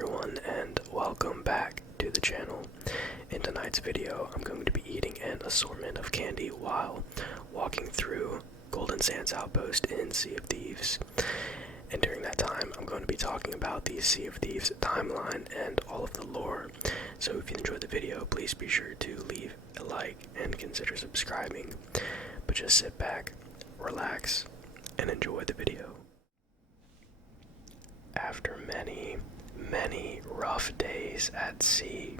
everyone, and welcome back to the channel. In tonight's video, I'm going to be eating an assortment of candy while walking through Golden Sands Outpost in Sea of Thieves. And during that time, I'm going to be talking about the Sea of Thieves timeline and all of the lore. So if you enjoyed the video, please be sure to leave a like and consider subscribing. But just sit back, relax, and enjoy the video. After many rough days at sea,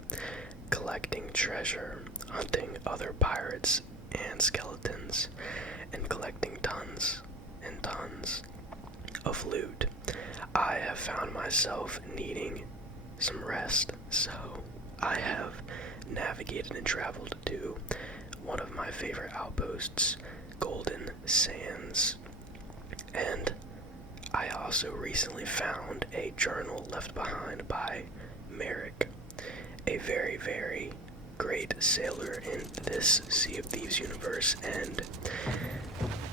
collecting treasure, hunting other pirates and skeletons, and collecting tons and tons of loot, I have found myself needing some rest, so I have navigated and traveled to one of my favorite outposts, Golden Sands, and I also recently found a journal left behind by Merrick, a very great sailor in this Sea of Thieves universe, and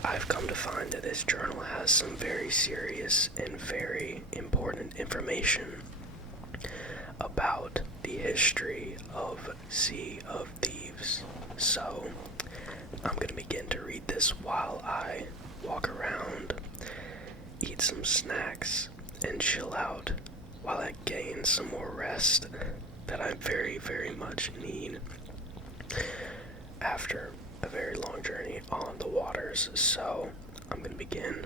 I've come to find that this journal has some very serious and very important information about the history of Sea of Thieves. So I'm going to begin to read this while I walk around, eat some snacks, and chill out while I gain some more rest that I very much need after a very long journey on the waters. So I'm gonna begin.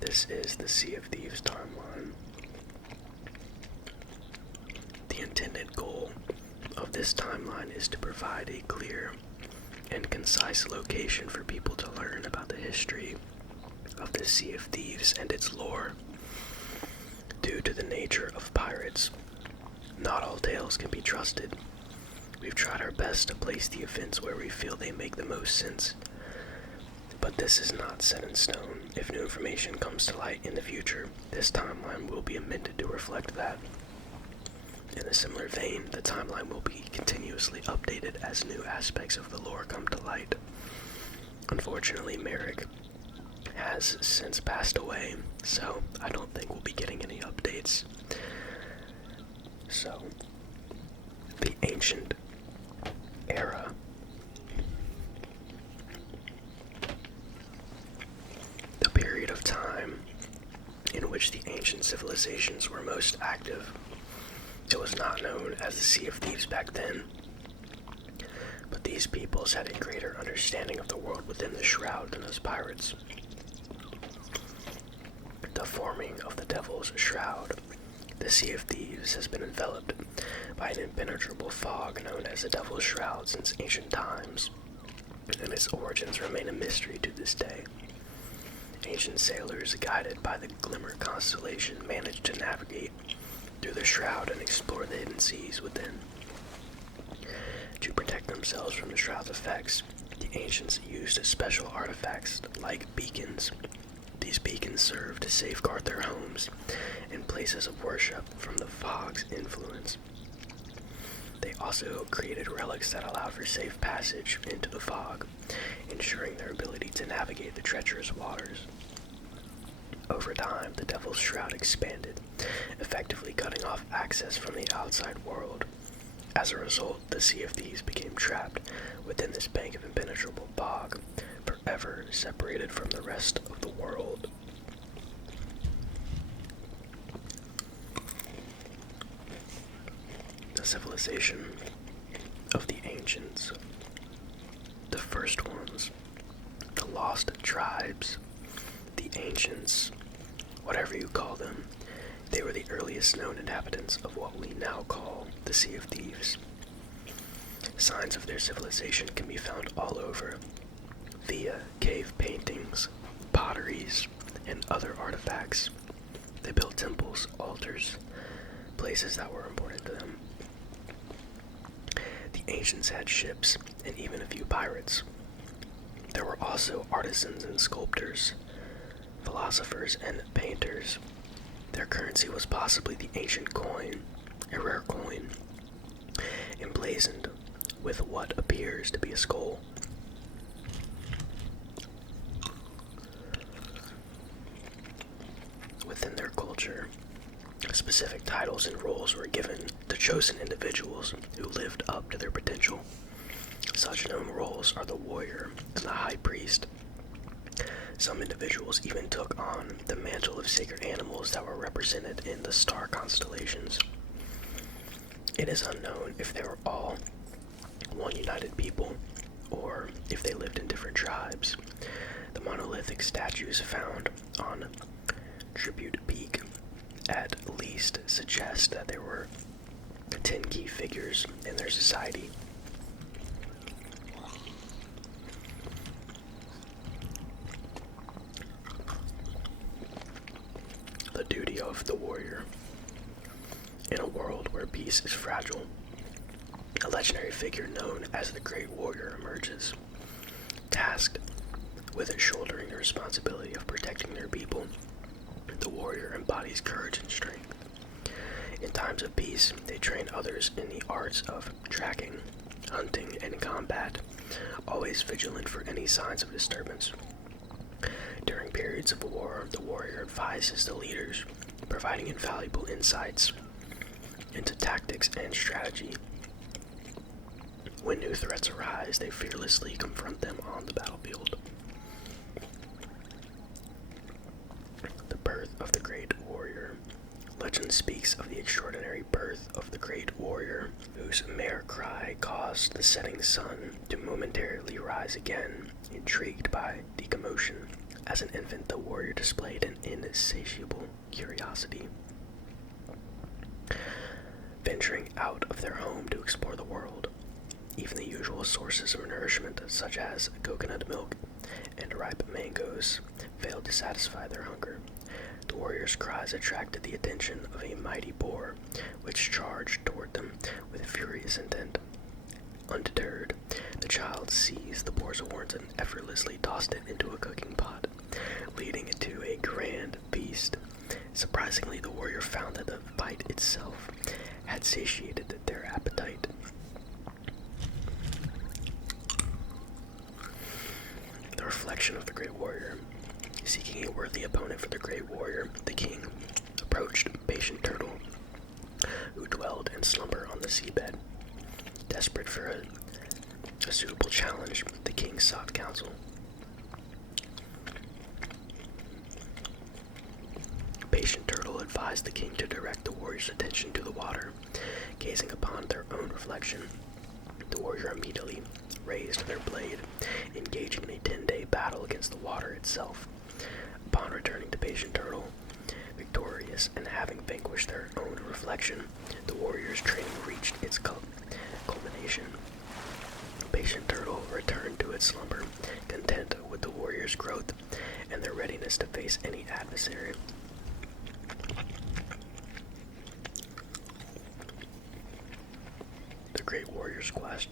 This is the Sea of Thieves timeline. The intended goal of this timeline is to provide a clear and concise location for people to learn about the history of the Sea of Thieves and its lore. Due to the nature of pirates, not all tales can be trusted. We've tried our best to place the events where we feel they make the most sense, but this is not set in stone. If new information comes to light in the future, this timeline will be amended to reflect that. In a similar vein, the timeline will be continuously updated as new aspects of the lore come to light. Unfortunately, Merrick has since passed away, so I don't think we'll be getting any updates. So, the ancient era. The period of time in which the ancient civilizations were most active. It was not known as the Sea of Thieves back then, but these peoples had a greater understanding of the world within the shroud than us pirates. The forming of the Devil's Shroud. The Sea of Thieves has been enveloped by an impenetrable fog known as the Devil's Shroud since ancient times, and its origins remain a mystery to this day. Ancient sailors, guided by the Glimmer constellation, managed to navigate through the shroud and explore the hidden seas within. To protect themselves from the shroud's effects, the ancients used special artifacts like beacons. These beacons served to safeguard their homes and places of worship from the fog's influence. They also created relics that allowed for safe passage into the fog, ensuring their ability to navigate the treacherous waters. Over time, the Devil's Shroud expanded, effectively cutting off access from the outside world. As a result, the Sea of Thieves became trapped within this bank of impenetrable fog, forever separated from the rest of the world. The civilization of the ancients. The first ones, the lost tribes, the ancients, whatever you call them, they were the earliest known inhabitants of what we now call the Sea of Thieves. Signs of their civilization can be found all over, via cave paintings, potteries, and other artifacts. They built temples, altars, places that were important to them. The ancients had ships, and even a few pirates. There were also artisans and sculptors, philosophers and painters. Their currency was possibly the ancient coin, a rare coin, emblazoned with what appears to be a skull. culture, specific titles and roles were given to chosen individuals who lived up to their potential. Such known roles are the warrior and the high priest. Some individuals even took on the mantle of sacred animals that were represented in the star constellations. It is unknown if they were all one united people, or if they lived in different tribes. The monolithic statues found on Tribute Peak at least suggest that there were 10 key figures in their society. The duty of the warrior. In a world where peace is fragile, a legendary figure known as the Great Warrior emerges, tasked with shouldering the responsibility of protecting their people. The warrior embodies courage and strength. In times of peace, they train others in the arts of tracking, hunting, and combat, always vigilant for any signs of disturbance. During periods of war, the warrior advises the leaders, providing invaluable insights into tactics and strategy. When new threats arise, they fearlessly confront them on the battlefield. The birth of the Great Warrior. Legend speaks of the extraordinary birth of the Great Warrior, whose mere cry caused the setting sun to momentarily rise again. Intrigued by the commotion, as an infant, the warrior displayed an insatiable curiosity, venturing out of their home to explore the world. Even the usual sources of nourishment, such as coconut milk and ripe mangoes, failed to satisfy their hunger. The warrior's cries attracted the attention of a mighty boar, which charged toward them with furious intent. Undeterred, the child seized the boar's horns and effortlessly tossed it into a cooking pot, leading it to a grand feast. Surprisingly, the warrior found that the bite itself had satiated their appetite. The reflection of the Great Warrior. Seeking a worthy opponent for the Great Warrior, the king approached Patient Turtle, who dwelled in slumber on the seabed. Desperate for a suitable challenge, the king sought counsel. Patient Turtle advised the king to direct the warrior's attention to the water. Gazing upon their own reflection, the warrior immediately raised their blade, engaging in a 10-day battle against the water itself. Upon returning to Patient Turtle, victorious and having vanquished their own reflection, the warrior's training reached its culmination. Patient Turtle returned to its slumber, content with the warrior's growth and their readiness to face any adversary. The Great Warrior's Quest.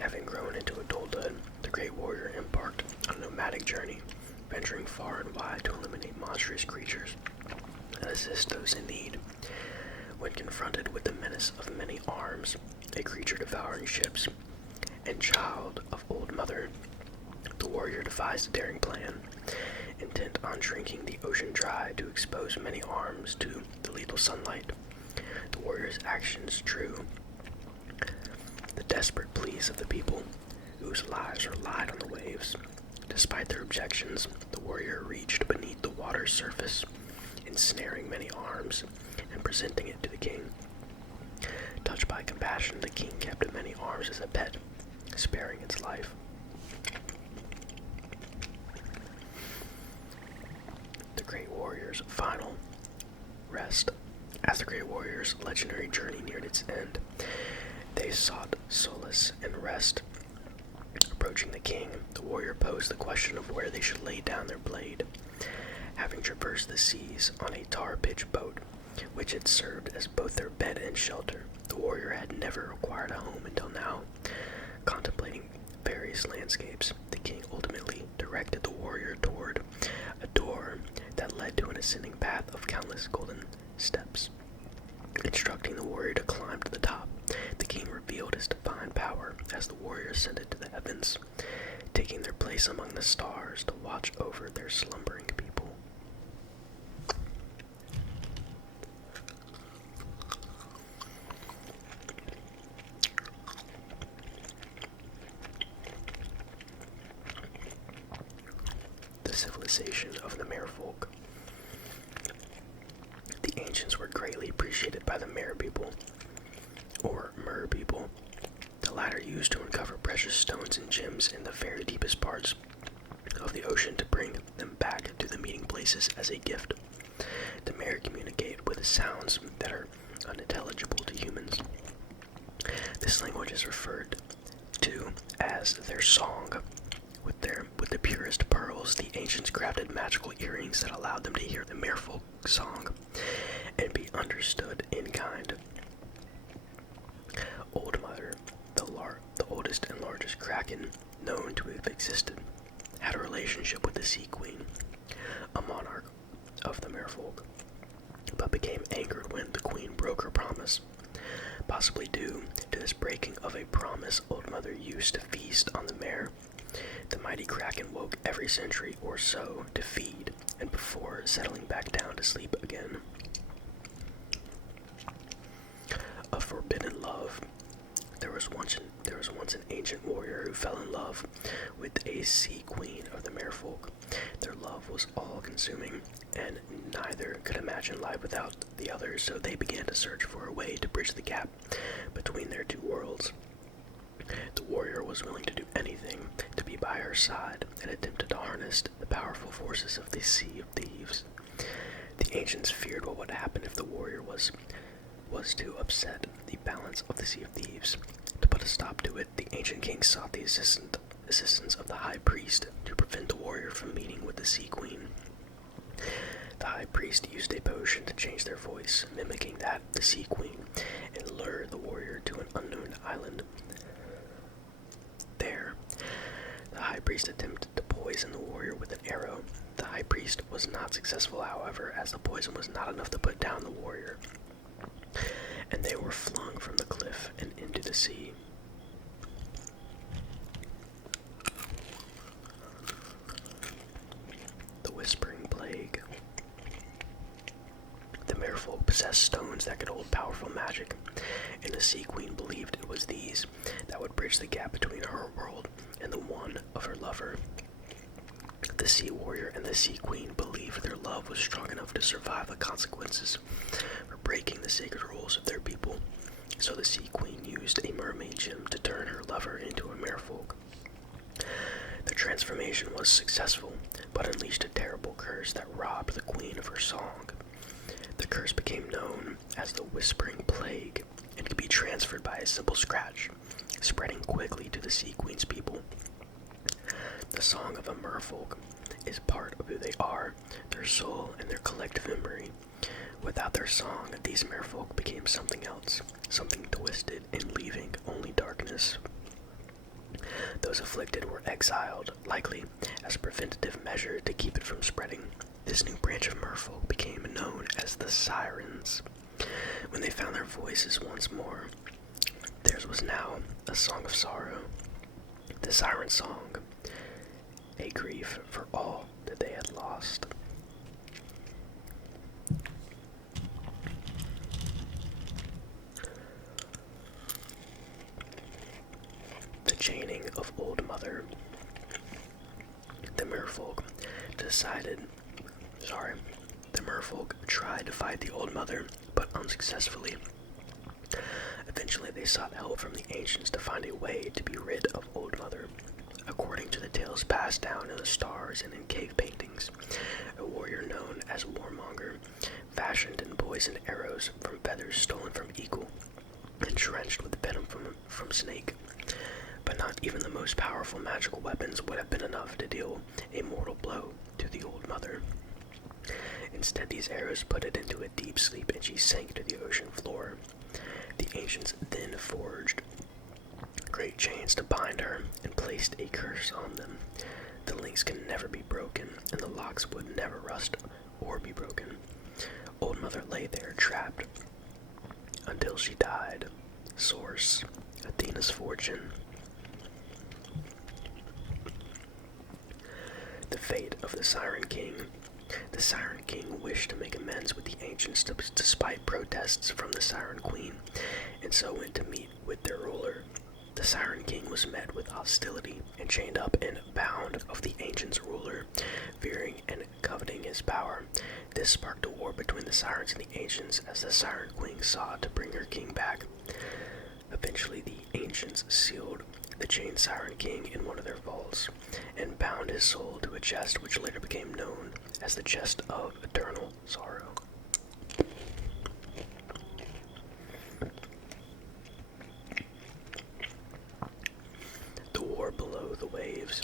Having grown into adulthood, the Great Warrior embarked on a nomadic journey, venturing far and wide to eliminate monstrous creatures and assist those in need. When confronted with the menace of many arms, a creature devouring ships, and child of Old Mother, the warrior devised a daring plan, intent on drinking the ocean dry to expose many arms to the lethal sunlight. The warrior's actions drew the desperate pleas of the people, whose lives relied on the waves. Despite their objections, the warrior reached beneath the water's surface, ensnaring many arms and presenting it to the king. Touched by compassion, the king kept many arms as a pet, sparing its life. The Great Warrior's final rest. As the Great Warrior's legendary journey neared its end, they sought solace and rest. Approaching the king, the warrior posed the question of where they should lay down their blade. Having traversed the seas on a tar-pitch boat, which had served as both their bed and shelter, the warrior had never acquired a home until now. Contemplating various landscapes, the king ultimately directed the warrior toward a door that led to an ascending path of countless golden steps. Instructing the warrior to climb to the top, the king revealed his divine power as the warrior ascended to the heavens, taking their place among the stars to watch over their slumbering people. the civilization of the Merfolk. The ancients were greatly appreciated by the Mer people, or Mer people. The latter used to uncover precious stones and gems in the very deepest parts of the ocean to bring them back to the meeting places as a gift. The Mer communicate with sounds that are unintelligible to humans. This language is referred to as their song. With the purest pearls, the ancients crafted magical earrings that allowed them to hear the Merfolk song and be understood in kind. Old Mother, the oldest and largest kraken known to have existed, had a relationship with the Sea Queen, a monarch of the Merfolk, but became angered when the queen broke her promise. Possibly due to this breaking of a promise, Old Mother used to feast on the Mer. The mighty kraken woke every century or so to feed, and before settling back down to sleep again. A forbidden love. There was once an ancient warrior who fell in love with a sea queen of the Merfolk. Their love was all-consuming, and neither could imagine life without the other, so they began to search for a way to bridge the gap between their two worlds. The warrior was willing to do anything to be by her side and attempted to harness the powerful forces of the Sea of Thieves. The ancients feared what would happen if the warrior was to upset the balance of the Sea of Thieves. To put a stop to it, the ancient king sought the assistance of the high priest to prevent the warrior from meeting with the Sea Queen. The high priest used a potion to change their voice, mimicking that of the Sea Queen, and lure the warrior to an unknown island. There, the high priest attempted to poison the warrior with an arrow. The high priest was not successful, however, as the poison was not enough to put down the warrior, and they were flung from the cliff and into the sea. The Whispering Plague. The Merfolk possessed stones that could hold powerful magic, and the Sea Queen believed it was these that would bridge the gap between her world and the one of her lover. The Sea Warrior and the Sea Queen believed their love was strong enough to survive the consequences for breaking the sacred rules of their people, so the Sea Queen used a mermaid gem to turn her lover into a Merfolk. The transformation was successful, but unleashed a terrible curse that robbed the Queen of her song. The curse became known as the Whispering Plague and could be transferred by a simple scratch, spreading quickly to the Sea Queen's people. The song of a Merfolk is part of who they are, their soul, and their collective memory. Without their song, these Merfolk became something else, something twisted and leaving only darkness. Those afflicted were exiled, likely as a preventative measure to keep it from spreading. This new branch of Merfolk became known as the Sirens. When they found their voices once more, theirs was now a song of sorrow. The Siren Song, a grief for all that they had lost. The Chaining of Old Mother. The Merfolk tried to fight the Old Mother, but unsuccessfully. Eventually, they sought help from the ancients to find a way to be rid of Old Mother. According to the tales passed down in the stars and in cave paintings, a warrior known as Warmonger fashioned and poisoned arrows from feathers stolen from eagle and drenched with venom from snake. But not even the most powerful magical weapons would have been enough to deal a mortal blow to the Old Mother. Instead, these arrows put it into a deep sleep and she sank to the ocean floor. The ancients then forged great chains to bind her and placed a curse on them. The links can never be broken, and the locks would never rust or be broken. Old Mother lay there trapped until she died. Source: Athena's Fortune. The fate of the Siren King. The Siren King wished to make amends with the ancients despite protests from the Siren Queen, and so went to meet with their ruler. The Siren King was met with hostility and chained up and bound of the ancients' ruler, his power. This sparked a war between the Sirens and the Ancients as the Siren Queen sought to bring her king back. Eventually, the Ancients sealed the chained Siren King in one of their vaults and bound his soul to a chest which later became known as the Chest of Eternal Sorrow. The War Below the Waves.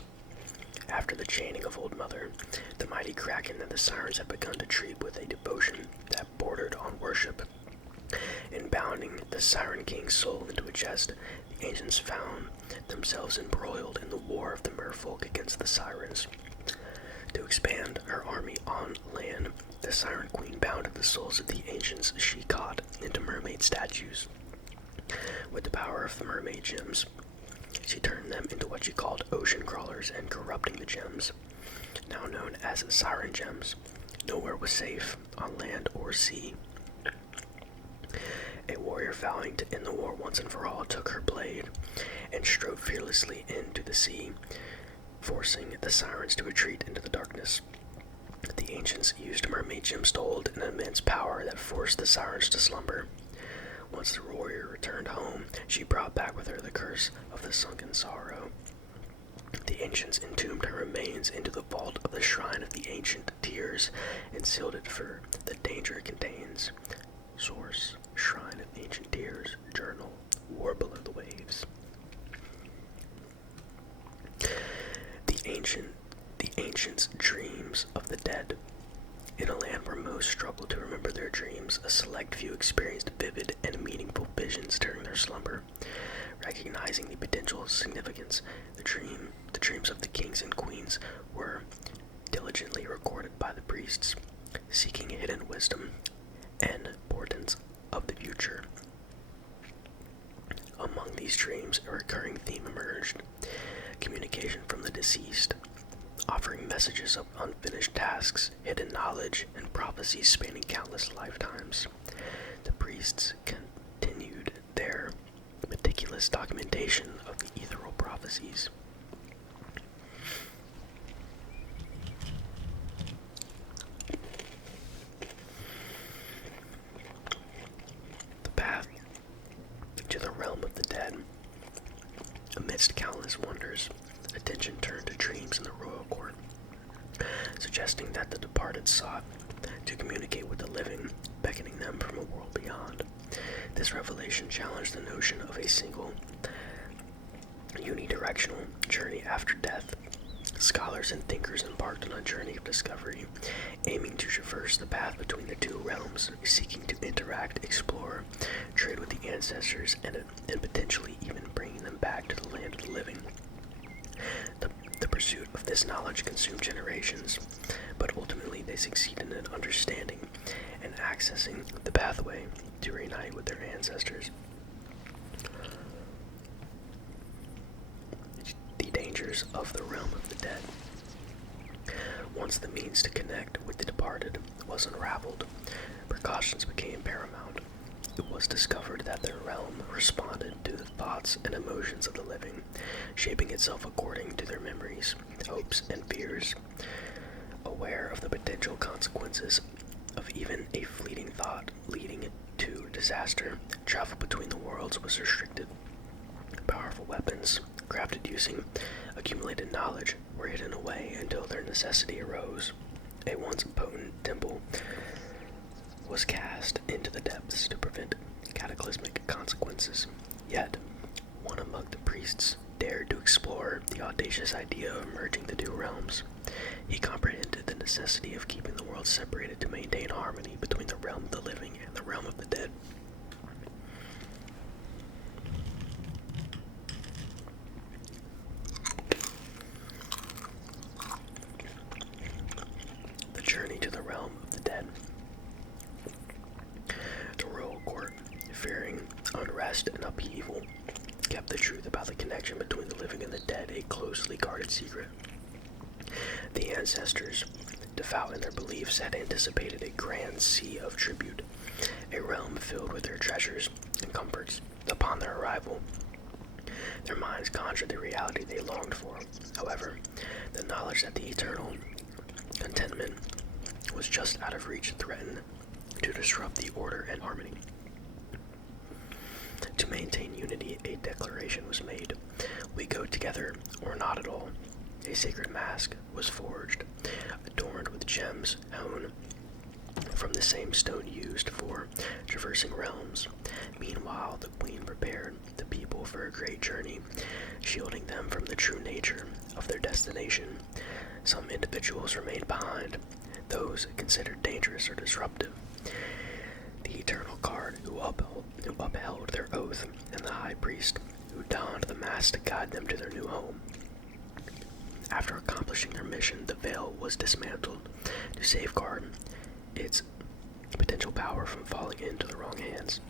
After the chaining of Old Mother, the mighty Kraken and the Sirens had begun to treat with a devotion that bordered on worship. In bounding the Siren King's soul into a chest, the Ancients found themselves embroiled in the war of the Merfolk against the Sirens. To expand her army on land, the Siren Queen bound the souls of the Ancients she caught into mermaid statues. With the power of the mermaid gems, she turned them into what she called ocean crawlers and corrupting the gems, now known as Siren Gems. Nowhere was safe, on land or sea. A warrior vowing to end the war once and for all took her blade and strode fearlessly into the sea, forcing the Sirens to retreat into the darkness. The Ancients used mermaid gems to hold an immense power that forced the Sirens to slumber. Once the warrior returned home, she brought back with her the curse of the sunken sorrow. The Ancients entombed her remains into the vault of the Shrine of the Ancient Tears and sealed it for the danger it contains. Source: Shrine of Ancient Tears, Journal, War Below the Waves. The Ancients' dreams of the dead. In a land where most struggle to remember their dreams, a select few experienced vivid and meaningful visions during their slumber. Recognizing the potential significance, the dreams of the kings and queens were diligently recorded by the priests, seeking hidden wisdom and portents of the future. Among these dreams, a recurring theme emerged: communication from the deceased, offering messages of unfinished tasks, hidden knowledge, and prophecies spanning countless lifetimes. The priests continued their meticulous documentation of the ethereal prophecies. The path to the realm of the dead. Amidst countless wonders, attention turned to dreams in the royal court, suggesting that the departed sought to communicate with the living, beckoning them from a world beyond. This revelation challenged the notion of a single, unidirectional journey after death. Scholars and thinkers embarked on a journey of discovery, aiming to traverse the path between the two realms, seeking to interact, explore, trade with the ancestors, and potentially even bringing them back to the land of the living. The pursuit of this knowledge consumed generations, but ultimately they succeeded in understanding and accessing the pathway to reunite with their ancestors. The dangers of the realm of the dead. Once the means to connect with the departed was unraveled, precautions became paramount. It was discovered that their realm responded to the thoughts and emotions of the living, shaping itself according to their memories, hopes, and fears. Aware of the potential consequences of even a fleeting thought leading to disaster, travel between the worlds was restricted. Powerful weapons, crafted using accumulated knowledge, were hidden away until their necessity arose. A once potent temple was cast into the depths to prevent cataclysmic consequences. Yet, one among the priests dared to explore the audacious idea of merging the two realms. He comprehended the necessity of keeping the world separated to maintain harmony between the realm of the living and the realm of the dead. The journey to the realm of the dead. The royal court, fearing unrest and upheaval, kept the truth about the connection between the living and the dead a closely guarded secret. The ancestors, devout in their beliefs, had anticipated a grand sea of tribute, a realm filled with their treasures and comforts. Upon their arrival, their minds conjured the reality they longed for. However, the knowledge that the eternal contentment was just out of reach threatened to disrupt the order and harmony. To maintain unity, a declaration was made. We go together, or not at all. A sacred mask was forged, adorned with gems hewn from the same stone used for traversing realms. Meanwhile, the queen prepared the people for a great journey, shielding them from the true nature of their destination. Some individuals remained behind, those considered dangerous or disruptive. The Eternal Guard, who upheld their oath, and the High Priest, who donned the mask to guide them to their new home. After accomplishing their mission, the veil was dismantled to safeguard its potential power from falling into the wrong hands.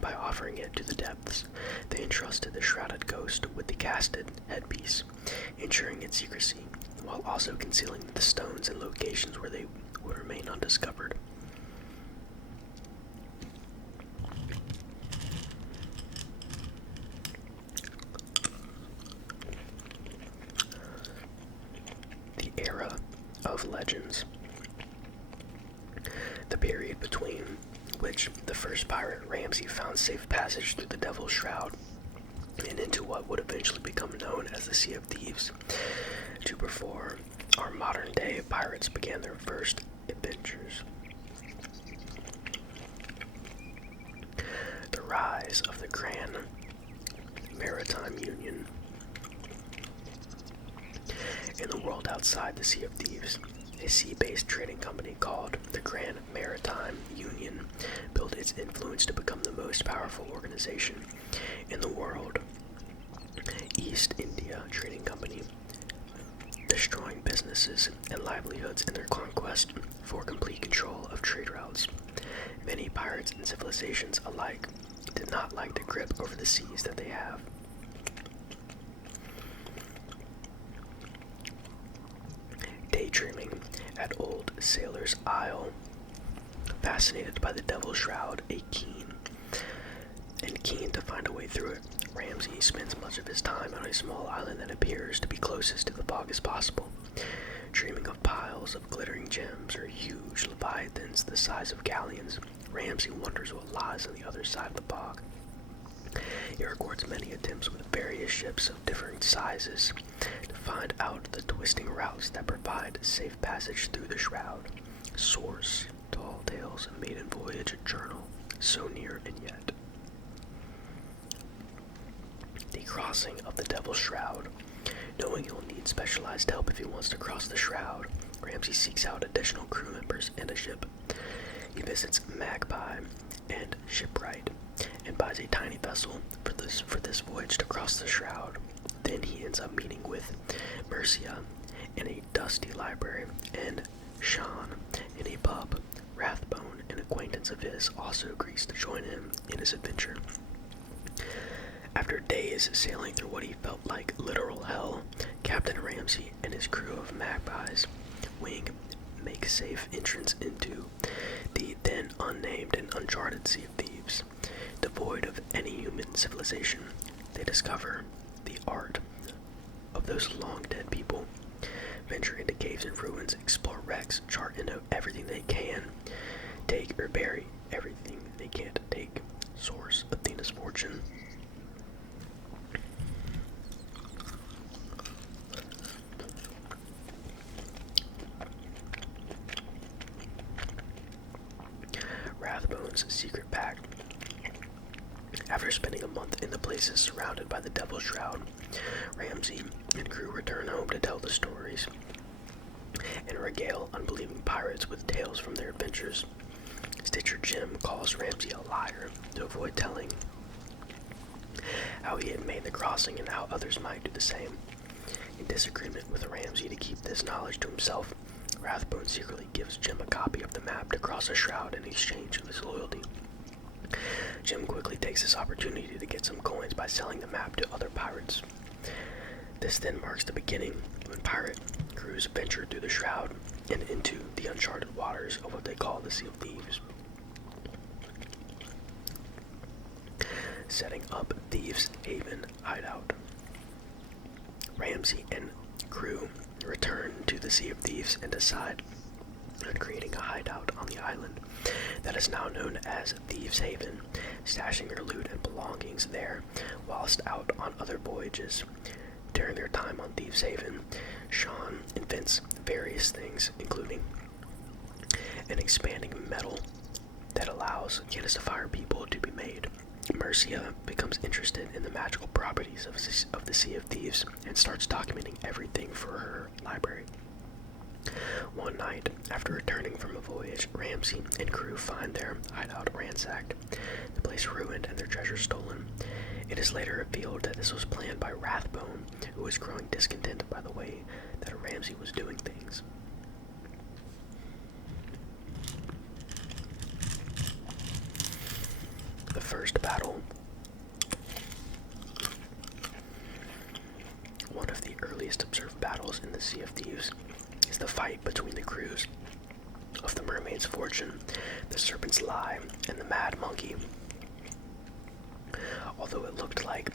By offering it to the depths, they entrusted the shrouded ghost with the casted headpiece, ensuring its secrecy, while also concealing the stones in locations where they would remain undiscovered. The Era of Legends. The period between which the first pirate Ramsay found safe passage through the Devil's Shroud and into what would eventually become known as the Sea of Thieves, to before our modern day pirates began their first adventures. The rise of the Grand Maritime Union. In the world outside the Sea of Thieves, a sea-based trading company called the Grand Maritime Union built its influence to become the most powerful organization in the world. East India Trading Company, destroying businesses and livelihoods in their conquest for complete control of trade routes. Many pirates and civilizations alike did not like the grip over the seas that they have. Daydreaming at Old Sailor's Isle, fascinated by the Devil's Shroud, keen to find a way through it, Ramsay spends much of his time on a small island that appears to be closest to the bog as possible. Dreaming of piles of glittering gems or huge leviathans the size of galleons, Ramsay wonders what lies on the other side of the bog. He records many attempts with various ships of different sizes to find out the twisting routes that provide safe passage through the shroud. Source: Tall Tales, Maiden Voyage Journal. So near and yet. The crossing of the Devil's Shroud. Knowing he'll need specialized help if he wants to cross the shroud, Ramsay seeks out additional crew members and a ship. He visits Magpie and Shipwright and buys a tiny vessel for this voyage to cross the shroud. Then he ends up meeting with Mercia in a dusty library and Sean in a pub. Rathbone, an acquaintance of his, also agrees to join him in his adventure. After days sailing through what he felt like literal hell, Captain Ramsay and his crew of Magpie's wing make safe entrance into the then unnamed and uncharted Sea of Thieves. Devoid of any human civilization, they discover the art of those long-dead people, venture into caves and ruins, explore wrecks, chart and note everything they can take or bury everything they can't take. Source: Athena's Fortune. Rathbone's Secret Pact. After spending a month in the places surrounded by the Devil's Shroud, Ramsay and crew return home to tell the stories and regale unbelieving pirates with tales from their adventures. Stitcher Jim calls Ramsay a liar to avoid telling how he had made the crossing and how others might do the same. In disagreement with Ramsay to keep this knowledge to himself, Rathbone secretly gives Jim a copy of the map to cross a shroud in exchange of his loyalty. Jim quickly takes this opportunity to get some coins by selling the map to other pirates. This then marks the beginning when pirate crews venture through the shroud and into the uncharted waters of what they call the Sea of Thieves. Setting up Thieves' Haven hideout. Ramsay and crew return to the Sea of Thieves and decide and creating a hideout on the island that is now known as Thieves Haven, stashing their loot and belongings there whilst out on other voyages. During their time on Thieves Haven, Sean invents various things, including an expanding metal that allows Fire people to be made. Mercia becomes interested in the magical properties of the Sea of Thieves and starts documenting everything for her library. One night, after returning from a voyage, Ramsay and crew find their hideout ransacked, the place ruined and their treasure stolen. It is later revealed that this was planned by Rathbone, who was growing discontent by the way that Ramsay was doing things. The first battle. One of the earliest observed battles in the Sea of Thieves is the fight between the crews of the Mermaid's Fortune, the Serpent's Lie, and the Mad Monkey. Although it looked like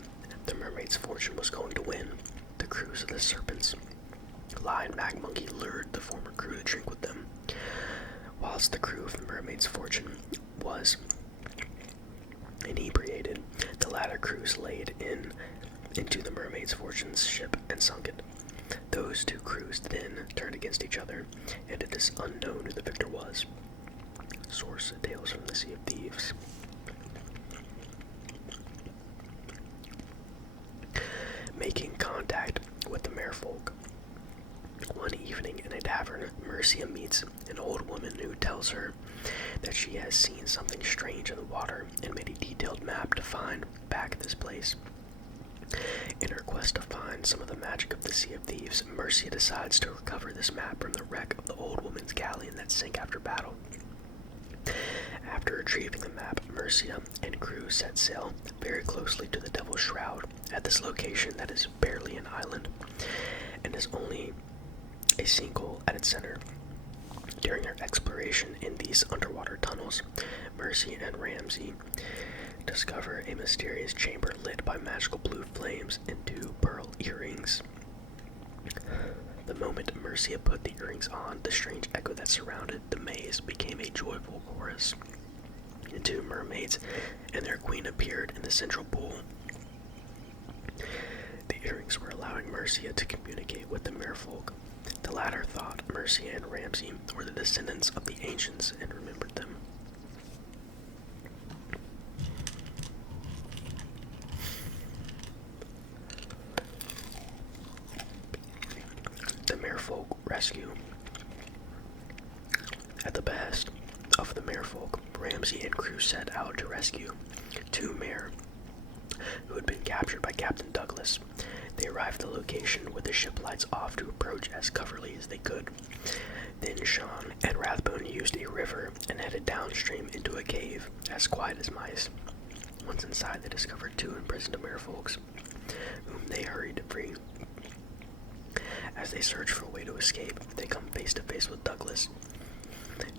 the Mermaid's Fortune was going to win, the crews of the Serpent's Lie and Mad Monkey lured the former crew to drink with them. Whilst the crew of the Mermaid's Fortune was inebriated, the latter crews laid into the Mermaid's Fortune's ship and sunk it. Those two crews then turned against each other, and it is unknown who the victor was. Source: Tales from the Sea of Thieves. Making contact with the Merfolk. One evening in a tavern, Mercia meets an old woman who tells her that she has seen something strange in the water and made a detailed map to find back this place. In her quest to find some of the magic of the Sea of Thieves, Mercia decides to recover this map from the wreck of the old woman's galleon that sank after battle. After retrieving the map, Mercia and crew set sail very closely to the Devil's Shroud at this location that is barely an island and is only a sinkhole at its center. During their exploration in these underwater tunnels, Mercia and Ramsay discover a mysterious chamber lit by magical blue flames and two pearl earrings. The moment Mercia put the earrings on, the strange echo that surrounded the maze became a joyful chorus. The two mermaids and their queen appeared in the central pool. The earrings were allowing Mercia to communicate with the Merfolk. The latter thought Mercia and Ramsay were the descendants of the Ancients and remembered them. The Merfolk rescue. At the behest of the Merfolk, Ramsay and crew set out to rescue two Mer who had been captured by Captain Douglas. They arrived at the location with the ship lights off to approach as covertly as they could. Then Sean and Rathbone used a river and headed downstream into a cave, as quiet as mice. Once inside, they discovered two imprisoned Merfolks, whom they hurried to free. As they search for a way to escape, they come face to face with Douglas.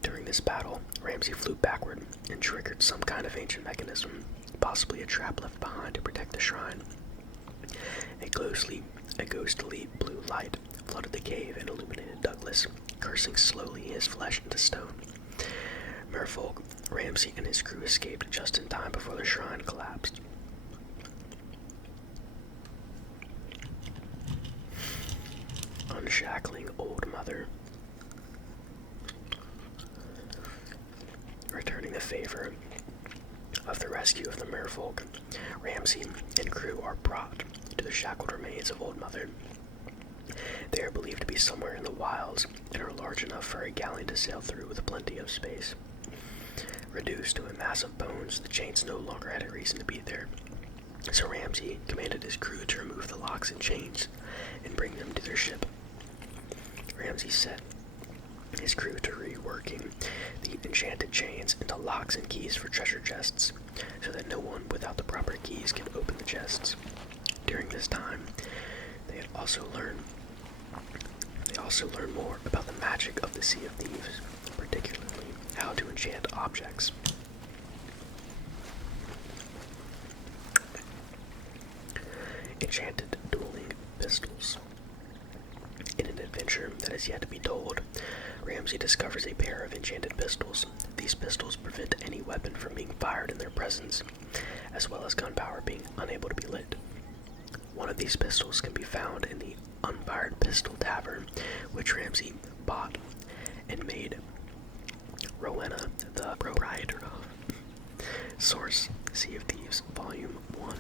During this battle, Ramsay flew backward and triggered some kind of ancient mechanism, possibly a trap left behind to protect the shrine. A ghostly blue light flooded the cave and illuminated Douglas, cursing slowly his flesh into stone. Merfolk, Ramsay, and his crew escaped just in time before the shrine collapsed. Unshackling Old Mother. Returning the favor of the rescue of the Merfolk, Ramsay and crew are brought to the shackled remains of Old Mother. They are believed to be somewhere in the wilds and are large enough for a galleon to sail through with plenty of space. Reduced to a mass of bones, the chains no longer had a reason to be there, so Ramsay commanded his crew to remove the locks and chains and bring them to their ship. Ramsay set his crew to reworking the enchanted chains into locks and keys for treasure chests, so that no one without the proper keys can open the chests. During this time, they also learn more about the magic of the Sea of Thieves, particularly how to enchant objects. Enchanted dueling pistols. In an adventure adventure that is yet to be told. Ramsay discovers a pair of enchanted pistols. These pistols prevent any weapon from being fired in their presence, as well as gunpowder being unable to be lit. One of these pistols can be found in the Unfired Pistol Tavern, which Ramsay bought and made Rowena the proprietor of. Source: Sea of Thieves, Volume 1.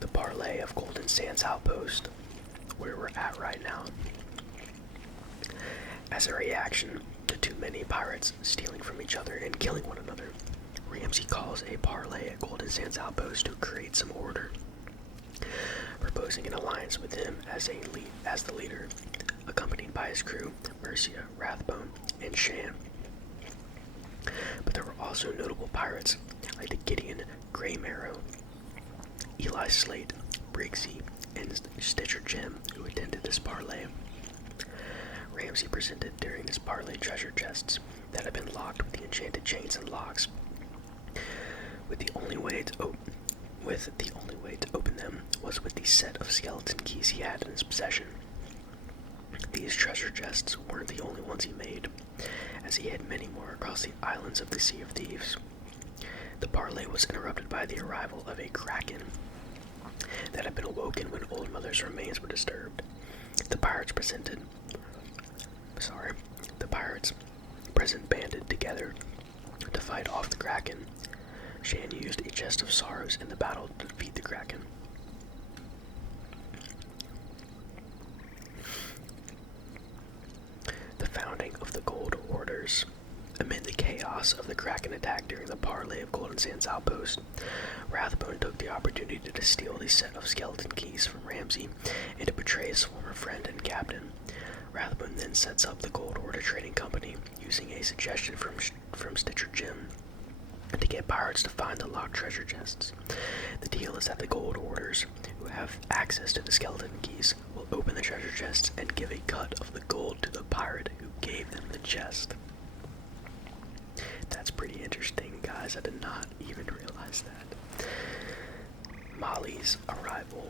The parlay of Golden Sands Outpost, where we're at right now. As a reaction to too many pirates stealing from each other and killing one another, Ramsay calls a parlay at Golden Sands Outpost to create some order, proposing an alliance with him as the leader, accompanied by his crew, Mercia, Rathbone, and Shan. But there were also notable pirates like the Gideon Greymarrow, Eli Slate, Briggsy, and Stitcher Jim, who attended this parlay. Ramsay presented during this parlay treasure chests that had been locked with the enchanted chains and locks, with the only way to open them was with the set of skeleton keys he had in his possession. These treasure chests weren't the only ones he made, as he had many more across the islands of the Sea of Thieves. The parlay was interrupted by the arrival of a Kraken that had been awoken when Old Mother's remains were disturbed. The pirates present banded together to fight off the Kraken. Shan used a chest of sorrows in the battle to defeat the Kraken. The founding of the Gold Orders. Amid the chaos of the Kraken attack during the parlay of Golden Sands Outpost, Rathbone took the opportunity to steal the set of skeleton keys from Ramsay and to betray his former friend and captain. Rathbone then sets up the Gold Order Trading Company, using a suggestion from Stitcher Jim to get pirates to find the locked treasure chests. The deal is that the Gold Orders, who have access to the skeleton keys, will open the treasure chests and give a cut of the gold to the pirate who gave them the chest. That's pretty interesting, guys. I did not even realize that. Molly's arrival.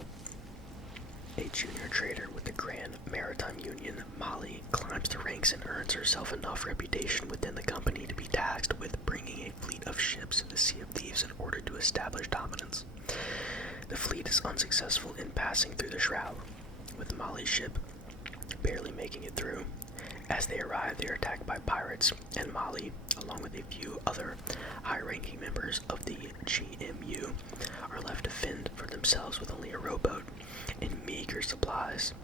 A junior trader with the Grand Maritime Union, Molly climbs the ranks and earns herself enough reputation within the company to be tasked with bringing a fleet of ships to the Sea of Thieves in order to establish dominance. The fleet is unsuccessful in passing through the Shroud, with Molly's ship barely making it through. As they arrive, they are attacked by pirates, and Molly, along with a few other high-ranking members of the GMU, are left to fend for themselves with only a rowboat and meager supplies.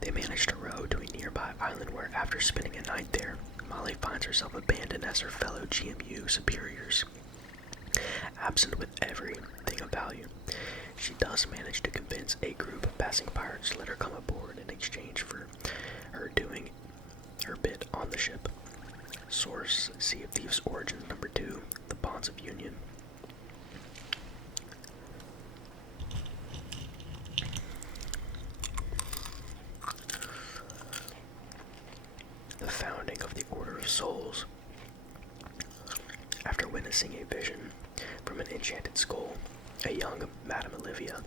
They manage to row to a nearby island where, after spending a night there, Molly finds herself abandoned as her fellow GMU superiors, absent with everything of value. She does manage to convince a group of passing pirates to let her come aboard in exchange for her doing her bit on the ship. Source: Sea of Thieves Origins number 2, The Bonds of Union. The founding of the Order of Souls. After witnessing a vision from an enchanted skull, a young Madame Olivia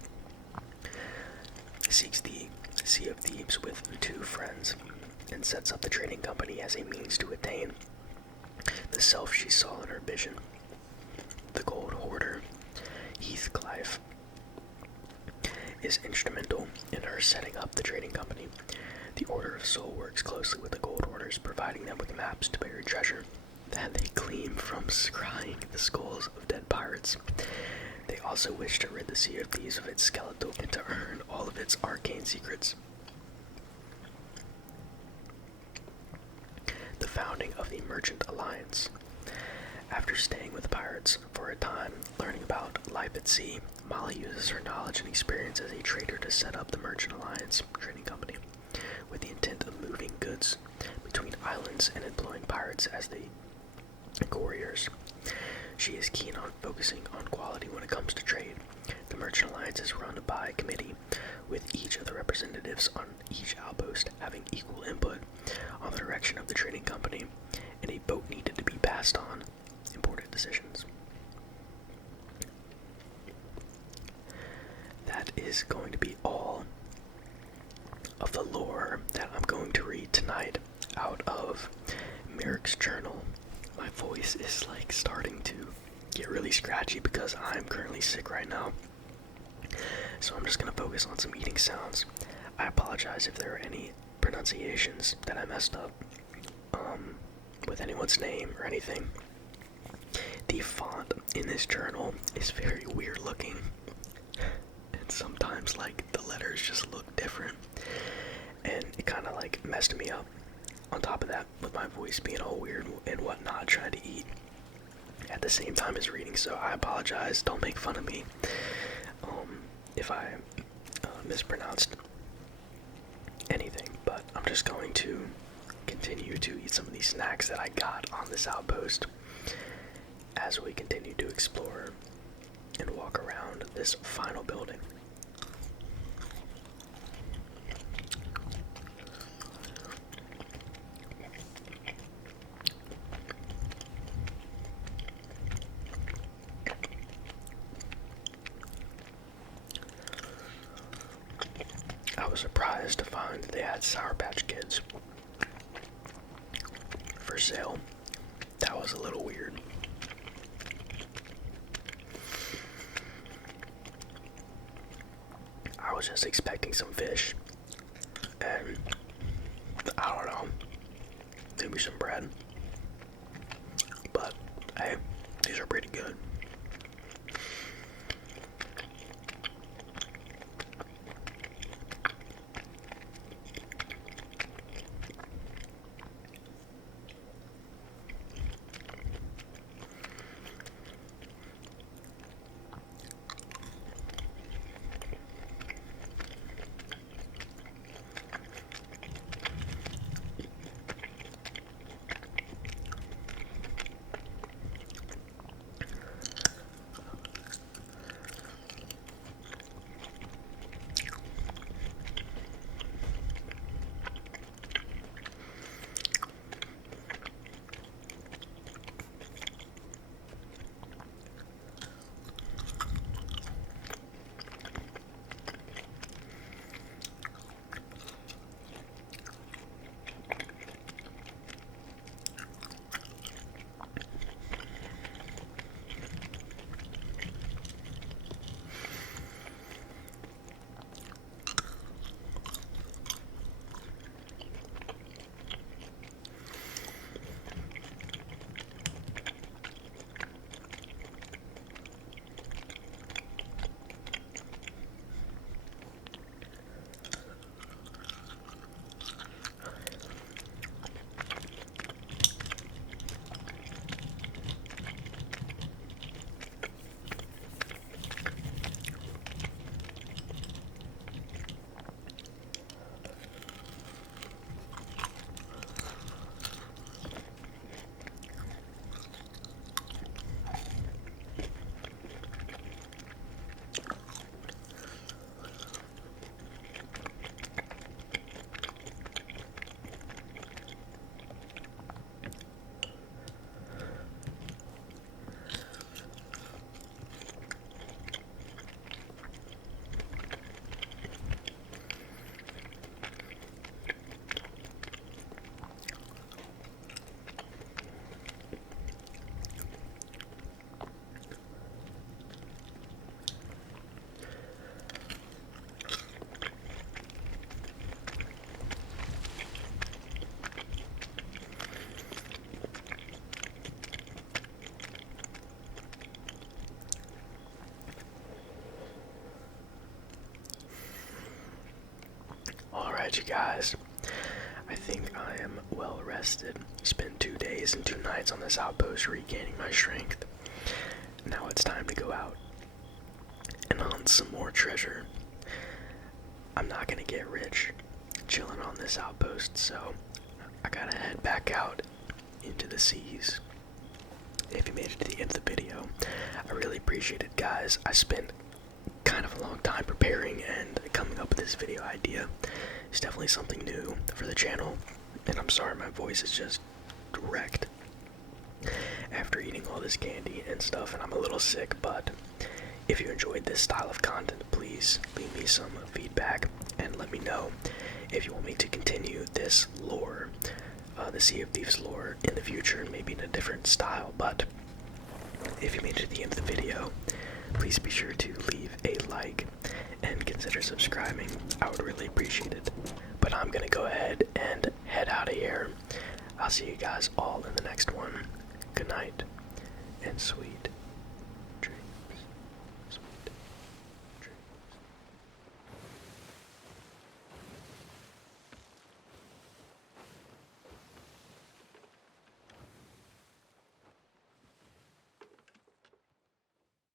seeks the Sea of Thieves with 2 friends and sets up the trading company as a means to attain the self she saw in her vision. The gold hoarder, Heathcliff, is instrumental in her setting up the trading company. The Order of Soul works closely with the gold hoarders, providing them with maps to buried treasure that they glean from scrying the skulls of dead pirates. They also wish to rid the Sea of Thieves of its skeletal and to earn all of its arcane secrets. The founding of the Merchant Alliance. After staying with pirates for a time, learning about life at sea, Molly uses her knowledge and experience as a trader to set up the Merchant Alliance trading company, with the intent of moving goods between islands and employing pirates as the couriers. She is keen on focusing on quality when it comes to trade. The Merchant Alliance is run by a committee, with each of the representatives on each outpost having equal input on the direction of the trading company, and a vote needed to be passed on important decisions. that is going to be all of the lore that I'm going to read tonight out of Merrick's journal. My voice is like starting to get really scratchy because I'm currently sick right now. So I'm just going to focus on some eating sounds. I apologize if there are any pronunciations that I messed up with anyone's name or anything. The font in this journal is very weird looking, and sometimes like the letters just look different, and it kind of like messed me up. On top of that, with my voice being all weird and whatnot, trying to eat at the same time as reading, so I apologize. Don't make fun of me if I mispronounced anything, but I'm just going to continue to eat some of these snacks that I got on this outpost as we continue to explore and walk around this final building. I was surprised to find they had Sour Patch Kids for sale. That was a little weird. I was just expecting some fish and I don't know, maybe some bread, but hey, these are pretty good. Alright, you guys, I think I am well rested. Spent 2 days and 2 nights on this outpost regaining my strength. Now it's time to go out and hunt some more treasure. I'm not gonna get rich chilling on this outpost, so I gotta head back out into the seas. If you made it to the end of the video, I really appreciate it, guys. I spent kind of a long time preparing and coming up with this video idea. It's definitely something new for the channel, and I'm sorry my voice is just wrecked after eating all this candy and stuff, and I'm a little sick, but If you enjoyed this style of content, please leave me some feedback and let me know if you want me to continue this lore, the Sea of Thieves lore, in the future, maybe in a different style. But if you made it to the end of the video, please be sure to leave a like and consider subscribing. I would really appreciate it. But I'm gonna go ahead and head out of here. I'll see you guys all in the next one. Good night and sweet